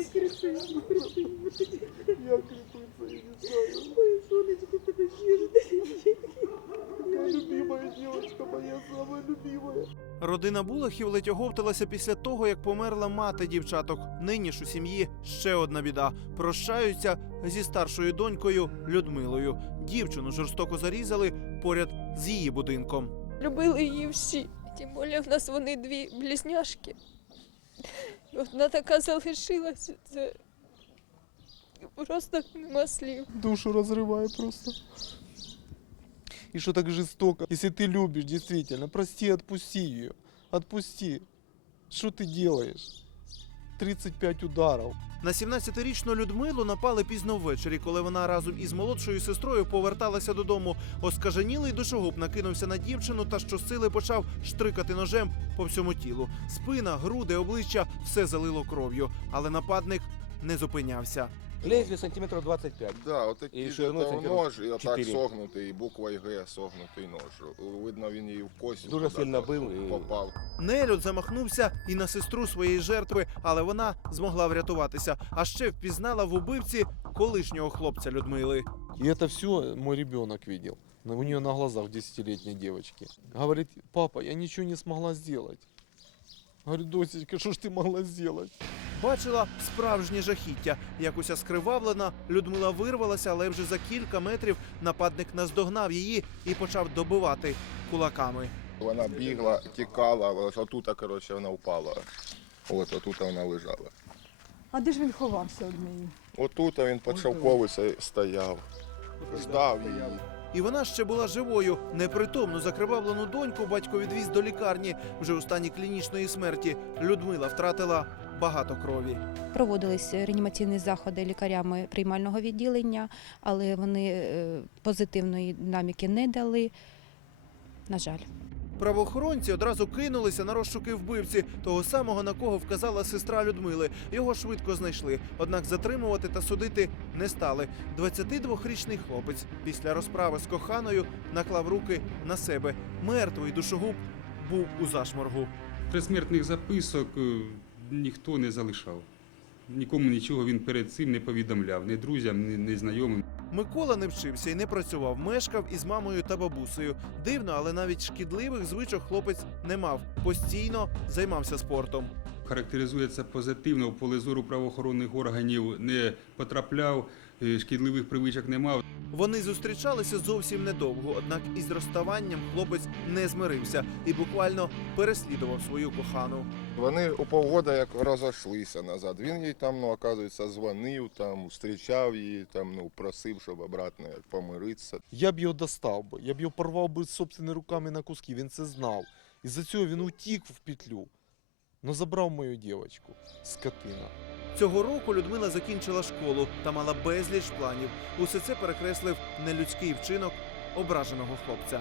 Як кріпиться, я не знаю. Ой, сонечко, тебе ніжне. Моя любимая девочка, моя самая любимая. Родина Булахів ледь оговталася після того, як померла мати дівчаток. Нині ж у сім'ї ще одна біда. Прощаються зі старшою донькою Людмилою. Дівчину жорстоко зарізали поряд з її будинком. Любили її всі. Тим більше в нас вони дві близняшки. І Одна така залишилася. Це просто нема слів. Душу разрывает просто. И что так жестоко. Если ты любишь, действительно, прости, отпусти ее. Отпусти. Что ты делаешь? 35 ударів. На 17-річну Людмилу напали пізно ввечері, коли вона разом із молодшою сестрою поверталася додому. Оскаженілий душогуб накинувся на дівчину та щосили почав штрикати ножем по всьому тілу. Спина, груди, обличчя все залило кров'ю, але нападник не зупинявся. Лезвие сантиметров 25. Да, отакий І шириною це нож, і отак согнутий, і буквою Г согнутий нож. Видно, він її в кость Дуже туди сильно бив і- попав. Нелюд замахнувся і на сестру своєї жертви, але вона змогла врятуватися. А ще впізнала в убивці колишнього хлопця Людмили. И это все мой ребенок видел. На- У нее на глазах 10-летней девочки. Говорит, папа, я ничего не смогла сделать. Говорю, досечка, что ж ты могла сделать? Бачила справжнє жахіття. Як уся скривавлена, Людмила вирвалася, але вже за кілька метрів нападник наздогнав її і почав добивати кулаками. Вона бігла, тікала, отут, коротше, вона впала. От, отут вона лежала. А де ж він ховався від неї? Отут він під шовковицею стояв. Ждав її. І вона ще була живою. Непритомну закривавлену доньку батько відвіз до лікарні. Вже у стані клінічної смерті Людмила втратила багато крові. Проводились реанімаційні заходи лікарями приймального відділення, але вони е, позитивної динаміки не дали. На жаль. Правоохоронці одразу кинулися на розшуки вбивці, того самого на кого вказала сестра Людмили. Його швидко знайшли, однак затримувати та судити не стали. 22-річний хлопець після розправи з коханою наклав руки на себе. Мертвий душогуб був у зашморгу. Присмертних записок е, ніхто не залишав. Нікому нічого він перед цим не повідомляв, ні друзям, ні, ні знайомим. Микола не вчився і не працював, мешкав із мамою та бабусею. Дивно, але навіть шкідливих звичок хлопець не мав. Постійно займався спортом. Характеризується позитивно в поле зору правоохоронних органів, не потрапляв, шкідливих привичок не мав. Вони зустрічалися зовсім недовго, однак із розставанням хлопець не змирився і буквально переслідував свою кохану. Вони у погода як розійшлися назад. Він їй там, ну, оказується, дзвонив, там, зустрічав її, там, ну, просив, щоб обратно помиритися. Я б його достав би, я б його порвав би собственними руками на куски, він це знав. І за цього він утік в петлю. Но забрав мою дівчинку, скотина. Цього року Людмила закінчила школу та мала безліч планів. Усе це перекреслив нелюдський вчинок ображеного хлопця.